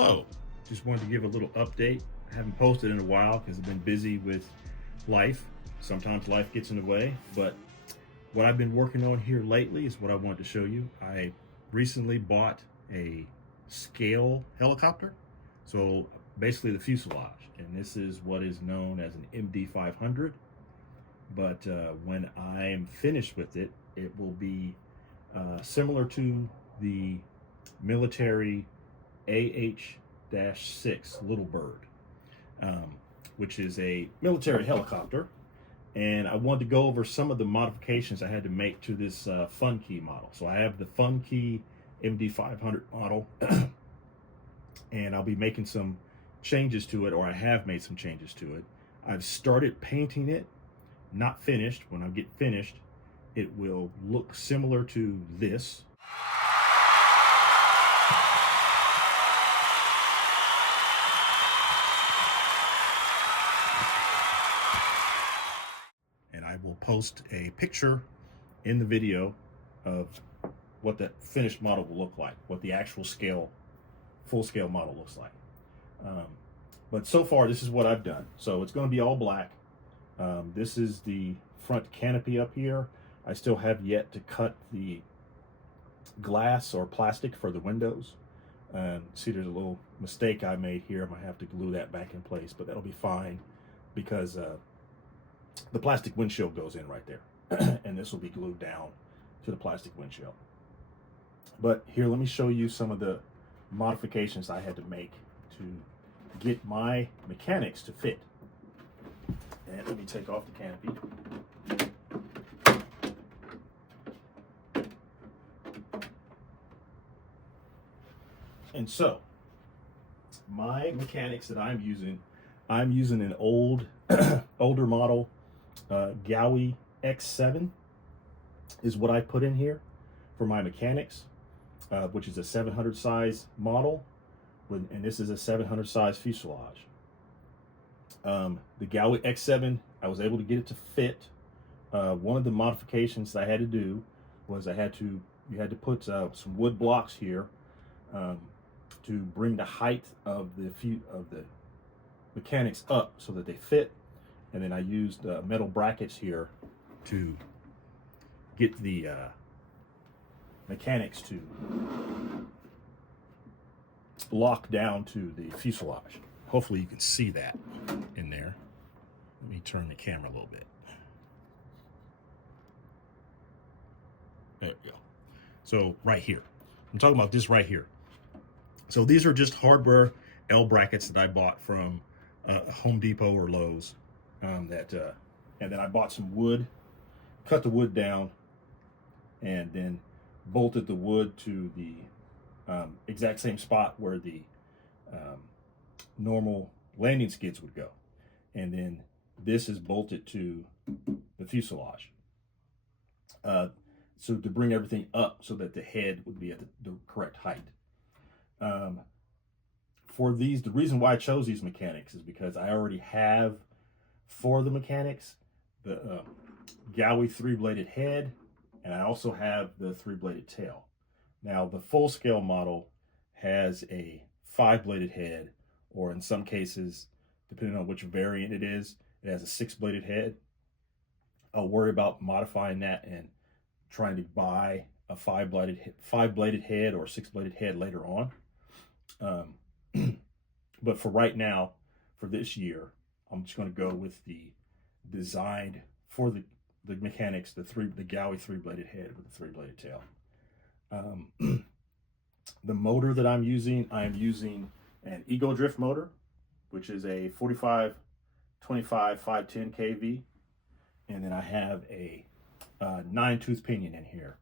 Hello. Just wanted to give a little update. I haven't posted in a while because I've been busy with life. Sometimes life gets in the way, but what I've been working on here lately is what I wanted to show you. I recently bought a scale helicopter. So basically the fuselage, and this is what is known as an MD-500. But when I am finished with it, it will be similar to the military AH-6 Little Bird, which is a military helicopter. And I wanted to go over some of the modifications I had to make to this Fun Key model. So I have the Fun Key MD-500 model, and I'll be making some changes to it, or I have made some changes to it. I've started painting it, not finished. When I get finished, it will look similar to this. And I will post a picture in the video of what the finished model will look like, what the actual scale, full scale model looks like. But so far, this is what I've done. So it's going to be all black. This is the front canopy up here. I still have yet to cut the glass or plastic for the windows. See, there's a little mistake I made here. I might have to glue that back in place, but that'll be fine because the plastic windshield goes in right there. And this will be glued down to the plastic windshield. But here, let me show you some of the modifications I had to make to get my mechanics to fit. And let me take off the canopy. And so, my mechanics that I'm using an older model AH-6 is what I put in here for my mechanics, which is a 700 size model, and this is a 700 size fuselage. The AH-6, I was able to get it to fit. One of the modifications I had to do was you had to put some wood blocks here to bring the height of the mechanics up so that they fit, and then I used metal brackets here to get the mechanics to lock down to the fuselage. Hopefully you can see that in there. Let me turn the camera a little bit. There we go. So right here, I'm talking about this right here. So these are just hardware L brackets that I bought from Home Depot or Lowe's. And then I bought some wood, cut the wood down, and then bolted the wood to the exact same spot where the normal landing skids would go. And then this is bolted to the fuselage. So to bring everything up so that the head would be at the correct height. For these, the reason why I chose these mechanics is because I already have, for the mechanics, the Gowie 3-bladed head, and I also have the 3-bladed tail. Now, the full scale model has a 5-bladed head, or in some cases, depending on which variant it has a 6-bladed head. I'll worry about modifying that and trying to buy a 5-bladed head or 6-bladed head later on. But for right now, for this year, I'm just going to go with the designed for the mechanics, the Gowie 3-bladed head with the 3-bladed tail. The motor that I'm using an Ego Drift motor, which is a 4525 510 kV, and then I have a 9-tooth pinion in here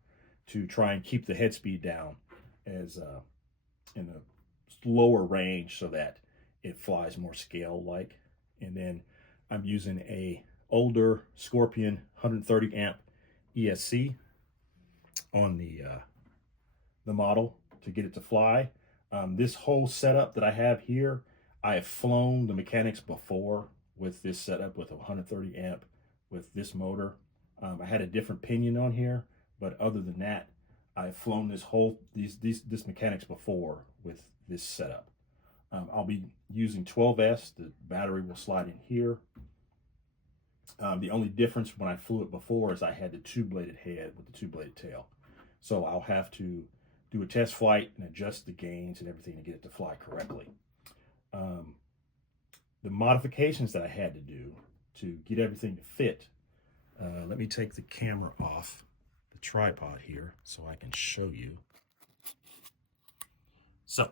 to try and keep the head speed down as in a lower range so that it flies more scale like. And then I'm using a older Scorpion 130 amp ESC on the model to get it to fly. This whole setup that I have here, I have flown the mechanics before with this setup with a 130 amp with this motor. I had a different pinion on here, but other than that, I've flown this mechanics before with this setup. I'll be using 12S. The battery will slide in here. The only difference when I flew it before is I had the two-bladed head with the two-bladed tail. So I'll have to do a test flight and adjust the gains and everything to get it to fly correctly. The modifications that I had to do to get everything to fit, let me take the camera off the tripod here so I can show you. So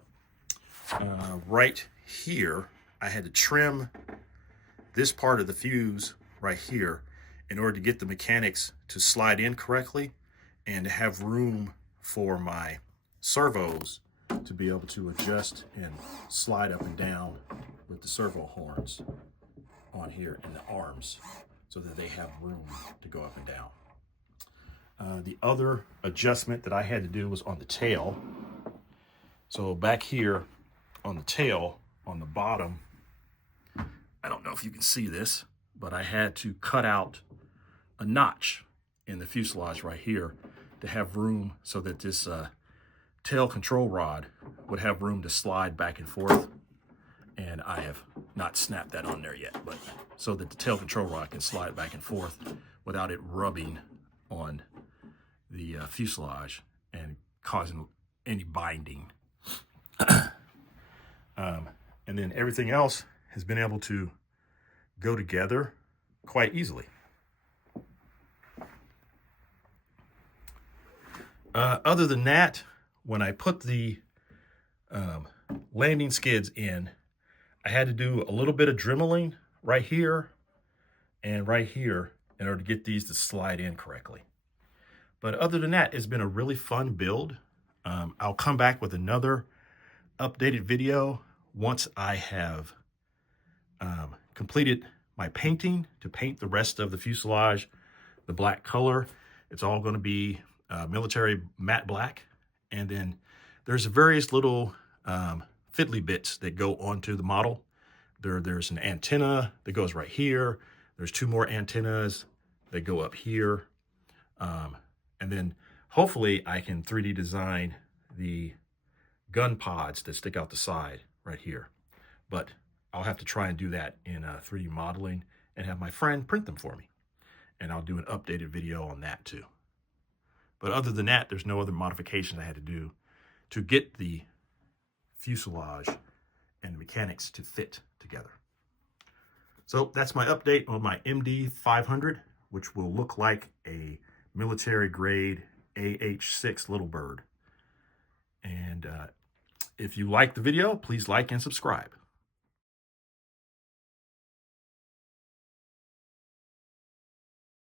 right here, I had to trim this part of the fuse right here in order to get the mechanics to slide in correctly and to have room for my servos to be able to adjust and slide up and down with the servo horns on here in the arms so that they have room to go up and down. The other adjustment that I had to do was on the tail. So back here on the tail, on the bottom, I don't know if you can see this, but I had to cut out a notch in the fuselage right here to have room so that this tail control rod would have room to slide back and forth. And I have not snapped that on there yet, but so that the tail control rod can slide back and forth without it rubbing on the fuselage and causing any binding. And then everything else has been able to go together quite easily. Other than that, when I put the landing skids in, I had to do a little bit of dremeling right here and right here in order to get these to slide in correctly. But other than that, it's been a really fun build. I'll come back with another updated video once I have completed my painting to paint the rest of the fuselage the black color. It's all going to be military matte black. And then there's various little fiddly bits that go onto the model. There's an antenna that goes right here. There's two more antennas that go up here. And then hopefully I can 3D design the gun pods that stick out the side right here. But I'll have to try and do that in 3D modeling and have my friend print them for me. And I'll do an updated video on that too. But other than that, there's no other modifications I had to do to get the fuselage and the mechanics to fit together. So that's my update on my MD-500, which will look like a military grade AH-6 Little Bird. And if you like the video, please like and subscribe.